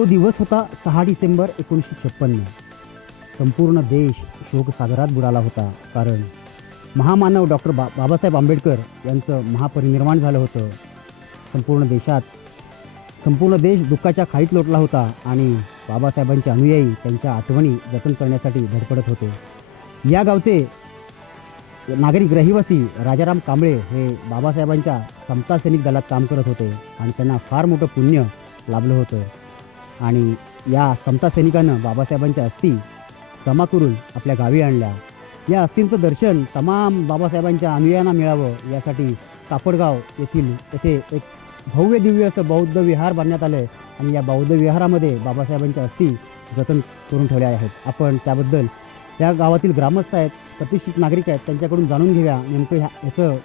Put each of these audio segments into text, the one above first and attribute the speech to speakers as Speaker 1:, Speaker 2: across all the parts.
Speaker 1: तो दिवस होता सहा डिसेंबर एकोणीसशे छप्पन्न. संपूर्ण देश शोकसागरात बुडाला होता कारण महामानव डॉक्टर बा बाबासाहेब आंबेडकर यांचं महापरिनिर्वाण झालं होतं. संपूर्ण देशात संपूर्ण देश दुःखाच्या खाईत लोटला होता आणि बाबासाहेबांचे अनुयायी त्यांच्या आठवणी जतन करण्यासाठी धडपडत होते. या गावचे नागरिक रहिवासी राजाराम कांबळे हे बाबासाहेबांच्या समता सैनिक दलात काम करत होते आणि त्यांना फार मोठं पुण्य लाभलं होतं. आणि या समता सैनिकानं बाबासाहेबांच्या अस्थी जमा करून आपल्या गावी आणल्या. या अस्थींचं दर्शन तमाम बाबासाहेबांच्या अनुयायांना मिळावं यासाठी कापडगाव येथील येथे एक भव्य दिव्य असं बौद्ध विहार बांधण्यात आलं आहे आणि या बौद्ध विहारामध्ये बाबासाहेबांच्या अस्थी जतन करून ठेवल्या आहेत. आपण त्याबद्दल त्या गावातील ग्रामस्थ आहेत प्रतिष्ठित नागरिक आहेत त्यांच्याकडून जाणून घेऊया नेमकं ह्या याचं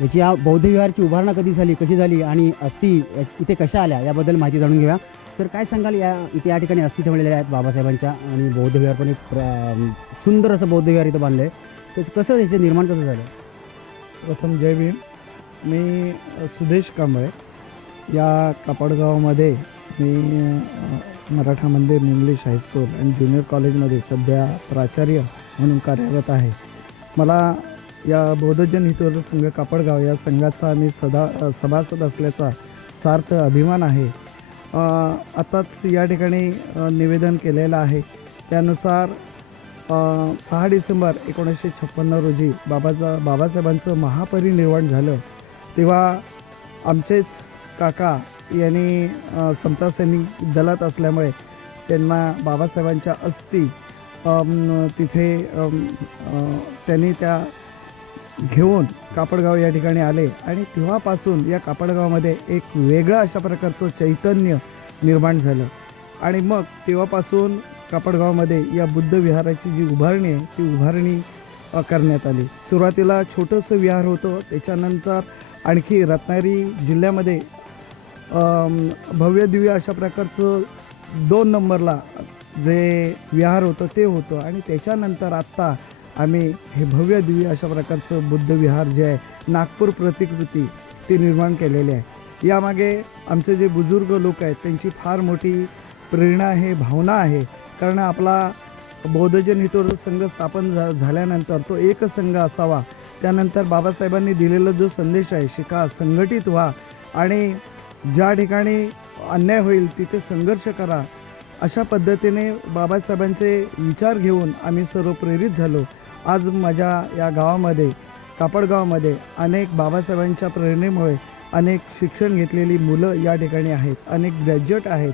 Speaker 1: याची या बौद्ध विहारची उभारणा कधी झाली कशी झाली आणि अस्थी इथे कशा आल्या याबद्दल माहिती जाणून घेऊया. तर काय सांगाल या इथे या ठिकाणी अस्थि ठेवलेल्या आहेत बाबासाहेबांच्या आणि बौद्ध विहार पण एक सुंदर असं बौद्ध विहार इथं बांधलं आहे त्याचं कसं याचं निर्माण कसं झालं?
Speaker 2: प्रथम जय भीम. मी सुदेश कांबळे. या कापडगावामध्ये मी मराठा मंदिर इंग्लिश हायस्कूल आणि ज्युनियर कॉलेजमध्ये सध्या प्राचार्य म्हणून कार्यरत आहे. मला या बौद्धजन हितवर्ध संघ कापडगाव या संघाचा मी सदा सभासद असल्याचा सार्थ अभिमान आहे. आताच या ठिकाणी निवेदन केलेलं आहे. त्यानुसार सहा डिसेंबर एकोणीसशे छप्पन्न रोजी बाबाचा बाबासाहेबांचं महापरिनिर्वाण झालं. तेव्हा आमचेच काका यांनी अ, समता सैनिक दलात असल्यामुळे त्यांना बाबासाहेबांच्या अस्थी तिथे त्यांनी त्या घेऊन कापडगाव या ठिकाणी आले आणि तेव्हापासून या कापडगावामध्ये एक वेगळं अशा प्रकारचं चैतन्य निर्माण झालं. आणि मग तेव्हापासून कापडगावामध्ये या बुद्ध विहाराची जी उभारणी आहे ती उभारणी करण्यात आली. सुरुवातीला छोटंसं विहार होतं त्याच्यानंतर आणखी रत्नागिरी जिल्ह्यामध्ये भव्यदिव्य अशा प्रकारचं दोन नंबरला जे विहार होतं ते होतं. आणि त्याच्यानंतर आत्ता आम्ही हे भव्य दिव्य अशा प्रकारचं बुद्धविहार जे आहे नागपूर प्रतिकृती ते निर्माण केलेले आहे. यामागे आमचे जे बुजुर्ग लोक आहेत त्यांची फार मोठी प्रेरणा आहे भावना आहे. कारण आपला बौद्धजन हितवर्ध संघ स्थापन झा झाल्यानंतर तो एक संघ असावा. त्यानंतर बाबासाहेबांनी दिलेला जो संदेश आहे शिका संघटित व्हा आणि ज्या ठिकाणी अन्याय होईल तिथे संघर्ष करा. अशा पद्धतीने बाबासाहेबांचे विचार घेऊन आम्ही सर्व प्रेरित झालो. आज माझ्या या गावामध्ये कापडगावमध्ये अनेक बाबासाहेबांच्या प्रेरणेमुळे अनेक शिक्षण घेतलेली मुलं या ठिकाणी आहेत. अनेक ग्रॅज्युएट आहेत.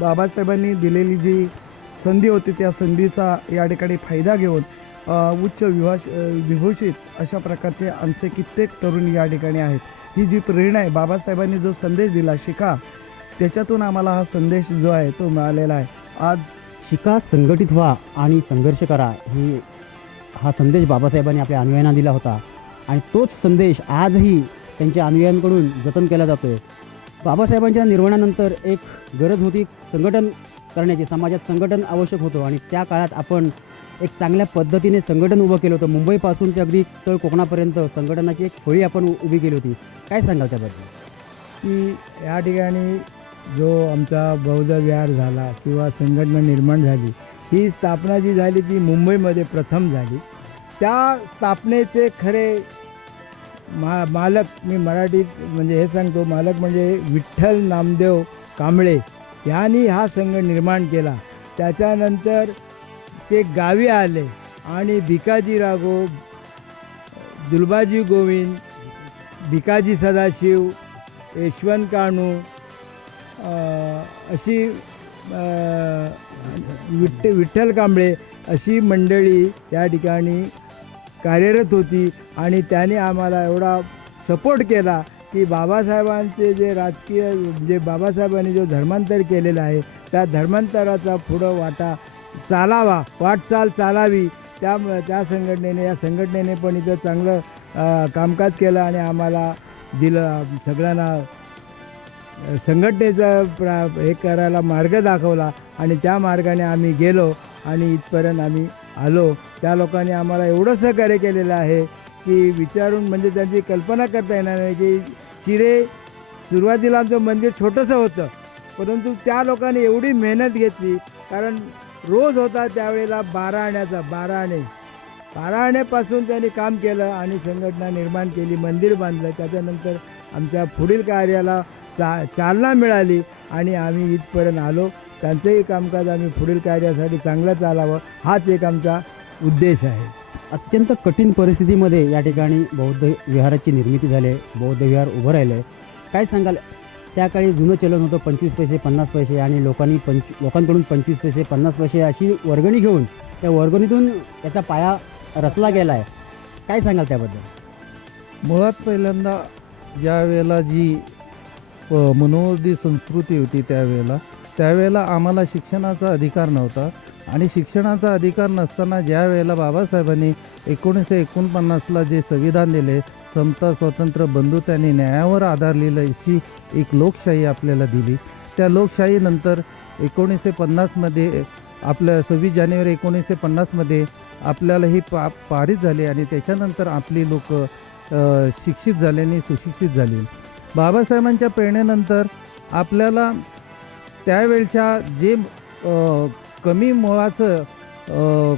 Speaker 2: बाबासाहेबांनी दिलेली जी संधी होती त्या संधीचा या ठिकाणी फायदा घेऊन उच्च विभाष विभूषित अशा प्रकारचे आमचे कित्येक तरुण या ठिकाणी आहेत. ही जी प्रेरणा आहे बाबासाहेबांनी जो संदेश दिला शिका त्याच्यातून आम्हाला हा संदेश जो आहे तो मिळालेला आहे. आज
Speaker 1: शिका संघटित व्हा आणि संघर्ष करा ही हा संदेश बाबासाहेबांनी आपल्या अनुयायांना दिला होता. आणि तोच संदेश आजही त्यांच्या अनुयायांकडून जतन केला जातो आहे बाबासाहेबांच्या निर्वाणानंतर एक गरज होती संघटन करण्याची. समाजात संघटन आवश्यक होतं आणि त्या काळात आपण एक चांगल्या पद्धतीने संघटन उभं केलं होतं. मुंबईपासून ते अगदी तळ कोकणापर्यंत संघटनाची एक फळी आपण उभी केली होती. काय सांगाल त्याबद्दल?
Speaker 2: की या ठिकाणी जो आमचा बौद्ध विहार झाला किंवा संघटना निर्माण झाली ही स्थापना जी झाली ती मुंबईमध्ये प्रथम झाली. त्या स्थापनेचे खरे मा मालक मी मराठीत म्हणजे हे सांगतो मालक म्हणजे विठ्ठल नामदेव कांबळे यांनी हा संघ निर्माण केला. त्याच्यानंतर ते गावी आले आणि भिकाजी राघो दुलबाजी गोविंद भिकाजी सदाशिव यशवंत काणू अशी विठ्ठ विठ्ठल कांबळे अशी मंडळी त्या ठिकाणी कार्यरत होती आणि त्याने आम्हाला एवढा सपोर्ट केला की बाबासाहेबांचे जे राजकीय जे बाबासाहेबांनी जो धर्मांतर केलेलं आहे त्या धर्मांतराचा पुढं वाटा चालावा वाटचाल चालावी. त्या त्या संघटनेने या संघटनेने पण इथं चांगलं कामकाज केलं आणि आम्हाला दिलं सगळ्यांना संघटनेचा प्रा हे करायला मार्ग दाखवला आणि त्या मार्गाने आम्ही गेलो आणि इथपर्यंत आम्ही आलो. त्या लोकांनी आम्हाला एवढं सहकार्य केलेलं आहे की विचारून म्हणजे त्यांची कल्पना करता येणार नाही की चिरे सुरुवातीला आमचं मंदिर छोटंसं होतं.
Speaker 3: परंतु त्या लोकांनी एवढी मेहनत घेतली. कारण रोज होता त्यावेळेला बारा आण्याचा बारा आणे. बारा आण्यापासून त्यांनी काम केलं आणि संघटना निर्माण केली मंदिर बांधलं. त्याच्यानंतर आमच्या पुढील कार्याला चा चालना मिळाली आणि आम्ही इथपर्यंत आलो. त्यांचंही कामकाज आम्ही पुढील कार्यासाठी चांगलं चालावं हाच एक आमचा उद्देश आहे.
Speaker 1: अत्यंत कठीण परिस्थितीमध्ये या ठिकाणी बौद्ध विहाराची निर्मिती झाली आहे. बौद्ध विहार उभं राहिलं आहे काय सांगाल? त्या काळी जुनं चलन होतं पंचवीस पैसे पन्नास पैसे आणि लोकांनी पंच लोकांकडून पंचवीस पैसे पन्नास पैसे अशी वर्गणी घेऊन त्या वर्गणीतून याचा पाया रचला गेला आहे काय सांगाल त्याबद्दल?
Speaker 4: मुळात पहिल्यांदा ज्या वेळेला जी अ, संस्कृती होती त्यावेळेला. त्यावेळेला आम्हाला शिक्षणाचा अधिकार नव्हता आणि शिक्षणाचा अधिकार नसताना ज्या वेळेला बाबासाहेबांनी एकोणीसशे एकोणपन्नासला जे संविधान दिले समता स्वातंत्र्य बंधुत्व आणि न्यायावर आधारलेलं अशी एक लोकशाही आपल्याला दिली. त्या लोकशाहीनंतर एकोणीसशे पन्नासमध्ये आपल्या सव्वीस जानेवारी एकोणीसशे पन्नासमध्ये आपल्याला ही पा पारित झाली आणि त्याच्यानंतर आपली लोक शिक्षित झाल्याने आणि सुशिक्षित झाली. बाबासाहेबांच्या प्रेरणेनंतर आपल्याला त्यावेळच्या जे कमी मुळाचं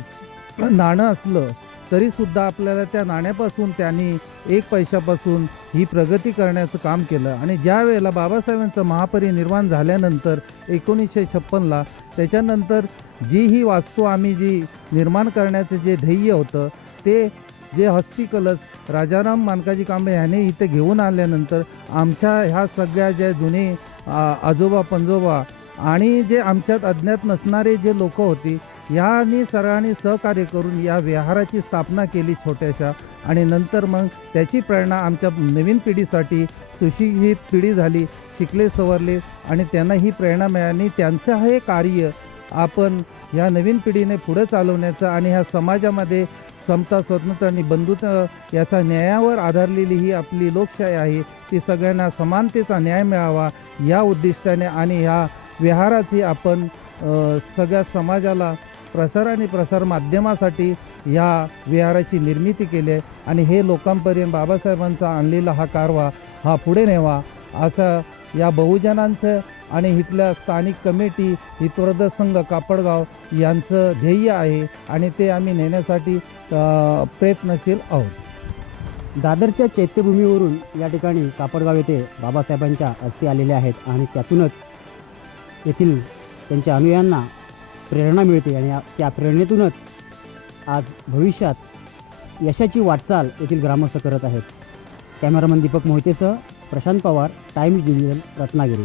Speaker 4: नाणं असलं तरीसुद्धा आपल्याला त्या नाण्यापासून त्यांनी एक पैशापासून ही प्रगती करण्याचं काम केलं. आणि ज्या वेळेला बाबासाहेबांचं महापरिनिर्वाण झाल्यानंतर एकोणीसशे छप्पनला त्याच्यानंतर जी ही वास्तू आम्ही जी निर्माण करण्याचं जे ध्येय होतं ते जे हस्तिकलश राजाराम मानकाजी कांबळे ह्याने इथे घेऊन आल्यानंतर आमच्या ह्या सगळ्या ज्या जुने आजोबा पंजोबा आणि जे आमच्यात अज्ञात नसणारे जे लोक होती ह्यांनी सर्वांनी सहकार्य करून या विहाराची स्थापना केली छोट्याशा आणि नंतर मग त्याची प्रेरणा आमच्या नवीन पिढीसाठी सुशिक्षित पिढी झाली शिकले सवरले आणि त्यांना ही प्रेरणा मिळाली. त्यांचं हे कार्य आपण ह्या नवीन पिढीने पुढे चालवण्याचं आणि ह्या समाजामध्ये समता स्वतंत्र आणि बंधुत्व याचा न्यायावर आधारलेली ही आपली लोकशाही आहे. ती सगळ्यांना समानतेचा न्याय मिळावा या उद्दिष्टाने आणि ह्या विहाराची आपण सगळ्या समाजाला प्रसार आणि प्रसार माध्यमासाठी या विहाराची निर्मिती केली आहे. आणि हे लोकांपर्यंत बाबासाहेबांचा आणलेला हा कारवा हा पुढे नेवा असं या बहुजनांचं आणि इथल्या स्थानिक कमिटी हितवर्ध संघ कापडगाव यांचं ध्येय आहे आणि ते आम्ही नेण्यासाठी प्रयत्नशील आहोत.
Speaker 1: दादरच्या चैत्यभूमीवरून या ठिकाणी कापडगाव येथे बाबासाहेबांच्या अस्थी आलेल्या आहेत आणि त्यातूनच येथील त्यांच्या अनुयांना प्रेरणा मिळते आणि त्या प्रेरणेतूनच आज भविष्यात यशाची वाटचाल येथील ग्रामस्थ करत आहेत. Cameraman Deepak मोहितेसह Prashant Pawar Times division Ratnagiri.